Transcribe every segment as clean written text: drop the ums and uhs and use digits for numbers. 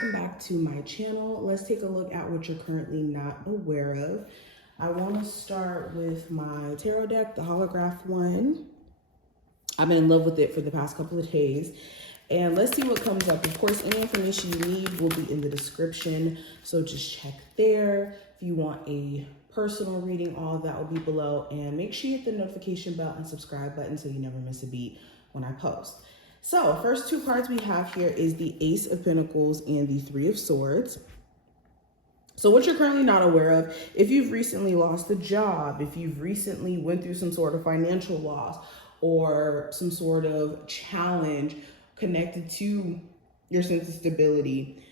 welcome back to my channel. Let's take a look at what you're currently not aware of. I want to start with my tarot deck, the holograph one. I've been in love with it for the past couple of days. And let's see what comes up. Of course, any information you need will be in the description, so just check there. If you want a personal reading, all of that will be below. And make sure you hit the notification bell and subscribe button so you never miss a beat when I post. So first two cards we have here is the Ace of Pentacles and the Three of Swords. So what you're currently not aware of, if you've recently lost a job, if you've recently went through some sort of financial loss or some sort of challenge connected to your sense of stability,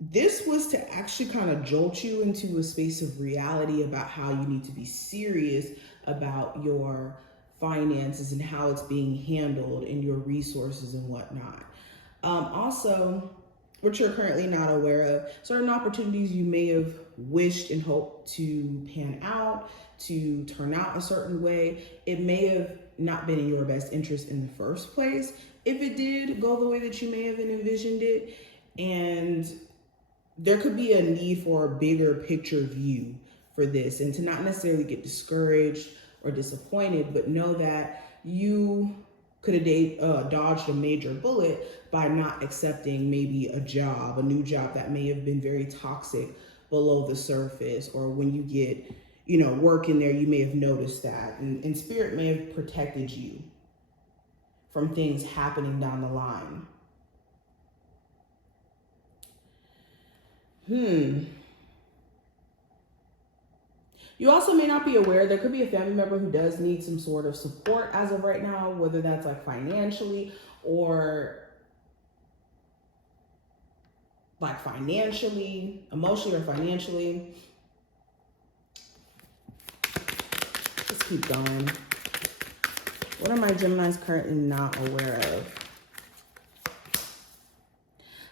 this was to actually kind of jolt you into a space of reality about how you need to be serious about your finances and how it's being handled and your resources and whatnot. Also, what you're currently not aware of, certain opportunities you may have wished and hoped to pan out, to turn out a certain way. It may have not been in your best interest in the first place. If it did go the way that you may have envisioned it, and there could be a need for a bigger picture view for this, and to not necessarily get discouraged or disappointed, but know that you could have dodged a major bullet by not accepting maybe a job, a new job that may have been very toxic below the surface, or when you get, work in there, you may have noticed that, and Spirit may have protected you from things happening down the line. You also may not be aware, there could be a family member who does need some sort of support as of right now, whether that's like financially or emotionally or financially. Let's keep going. What are my Geminis currently not aware of?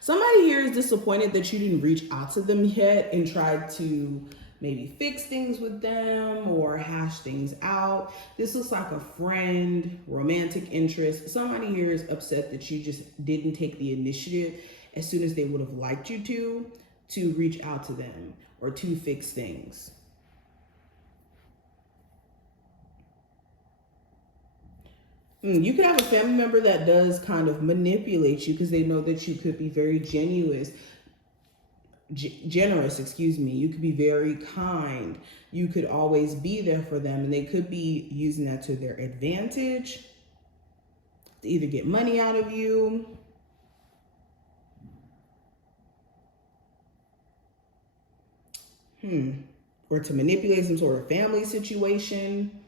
Somebody here is disappointed that you didn't reach out to them yet and tried to maybe fix things with them or hash things out. This looks like a friend, romantic interest. Somebody here is upset that you just didn't take the initiative as soon as they would have liked you to reach out to them or to fix things. You could have a family member that does kind of manipulate you because they know that you could be very generous. You could be very kind. You could always be there for them, and they could be using that to their advantage to either get money out of you, or to manipulate some sort of family situation.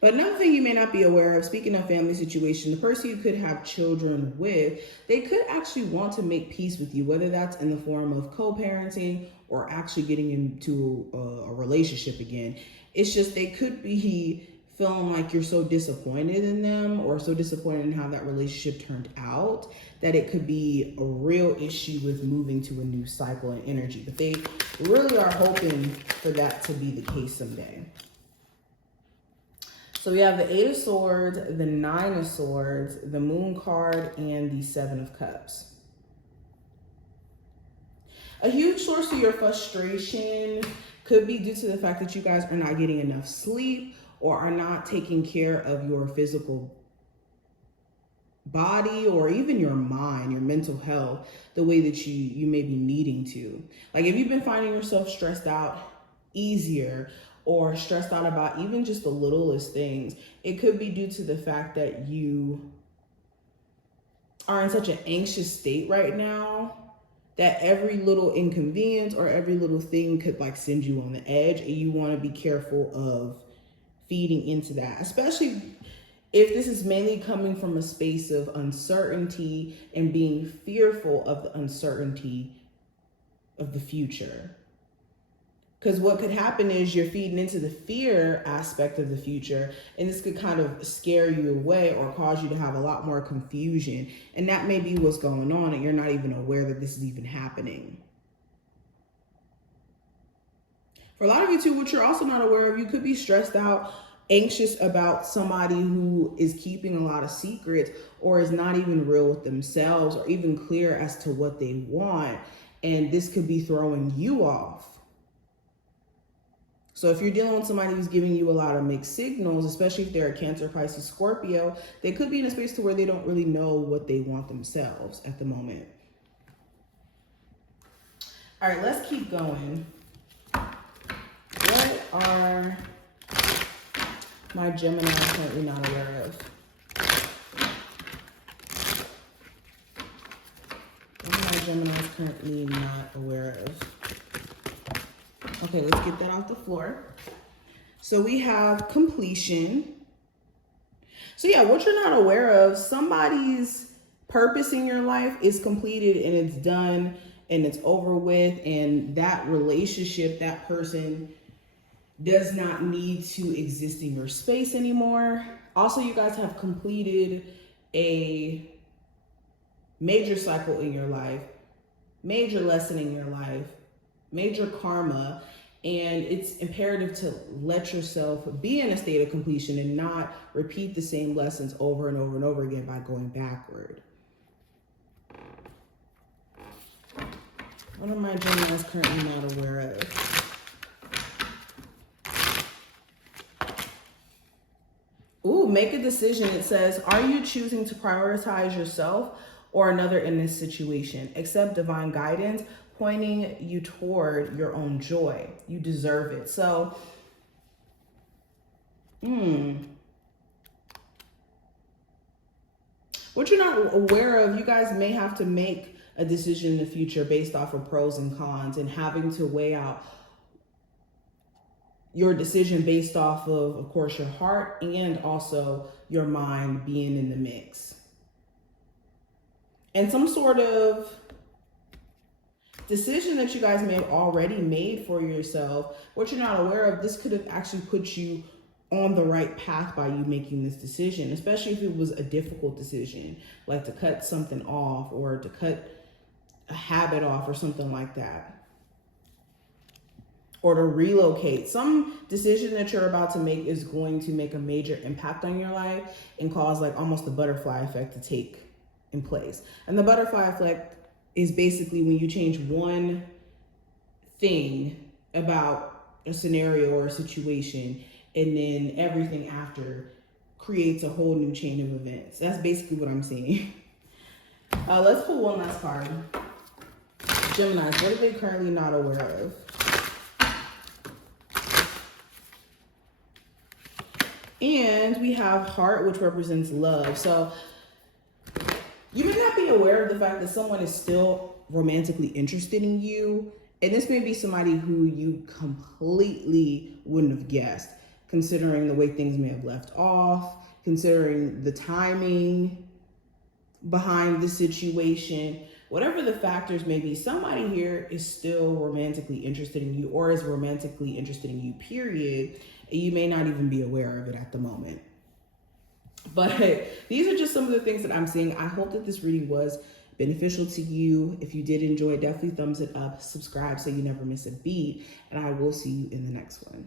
But another thing you may not be aware of, speaking of family situation, the person you could have children with, they could actually want to make peace with you, whether that's in the form of co-parenting or actually getting into a relationship again. It's just they could be feeling like you're so disappointed in them or so disappointed in how that relationship turned out that it could be a real issue with moving to a new cycle and energy. But they really are hoping for that to be the case someday. So we have the Eight of Swords, the Nine of Swords, the Moon card, and the Seven of Cups. A huge source of your frustration could be due to the fact that you guys are not getting enough sleep or are not taking care of your physical body or even your mind, your mental health, the way that you may be needing to. Like if you've been finding yourself stressed out easier or stressed out about even just the littlest things, it could be due to the fact that you are in such an anxious state right now that every little inconvenience or every little thing could like send you on the edge, and you want to be careful of feeding into that, especially if this is mainly coming from a space of uncertainty and being fearful of the uncertainty of the future. Because what could happen is you're feeding into the fear aspect of the future, and this could kind of scare you away or cause you to have a lot more confusion. And that may be what's going on, and you're not even aware that this is even happening. For a lot of you too, what you're also not aware of, you could be stressed out anxious about somebody who is keeping a lot of secrets or is not even real with themselves or even clear as to what they want. And this could be throwing you off. So if you're dealing with somebody who's giving you a lot of mixed signals, especially if they're a Cancer, Pisces, Scorpio, they could be in a space to where they don't really know what they want themselves at the moment. All right, let's keep going. What are my Gemini currently not aware of? What are my Geminis currently not aware of? Okay, let's get that off the floor. So we have completion. So yeah, what you're not aware of, somebody's purpose in your life is completed and it's done and it's over with, and that relationship, that person does not need to exist in your space anymore. Also, you guys have completed a major cycle in your life, major lesson in your life, major karma, and it's imperative to let yourself be in a state of completion and not repeat the same lessons over and over and over again by going backward. What are my Geminis currently not aware of? Ooh, make a decision. It says, are you choosing to prioritize yourself or another in this situation? Accept divine guidance, pointing you toward your own joy. You deserve it. So, what you're not aware of, you guys may have to make a decision in the future based off of pros and cons, and having to weigh out your decision based off of course, your heart and also your mind being in the mix. And some sort of decision that you guys may have already made for yourself, what you're not aware of, this could have actually put you on the right path by you making this decision, especially if it was a difficult decision, like to cut something off or to cut a habit off or something like that, or to relocate. Some decision that you're about to make is going to make a major impact on your life and cause like almost the butterfly effect to take in place. And the butterfly effect is basically when you change one thing about a scenario or a situation, and then everything after creates a whole new chain of events. That's basically what I'm seeing. Let's pull one last card. Gemini, what are they currently not aware of? And we have heart, which represents love. So you may not be aware of the fact that someone is still romantically interested in you. And this may be somebody who you completely wouldn't have guessed, considering the way things may have left off, considering the timing behind the situation. Whatever the factors may be, somebody here is still romantically interested in you, or is romantically interested in you, period. And you may not even be aware of it at the moment. But these are just some of the things that I'm seeing. I hope that this reading was beneficial to you. If you did enjoy, definitely thumbs it up, subscribe so you never miss a beat, and I will see you in the next one.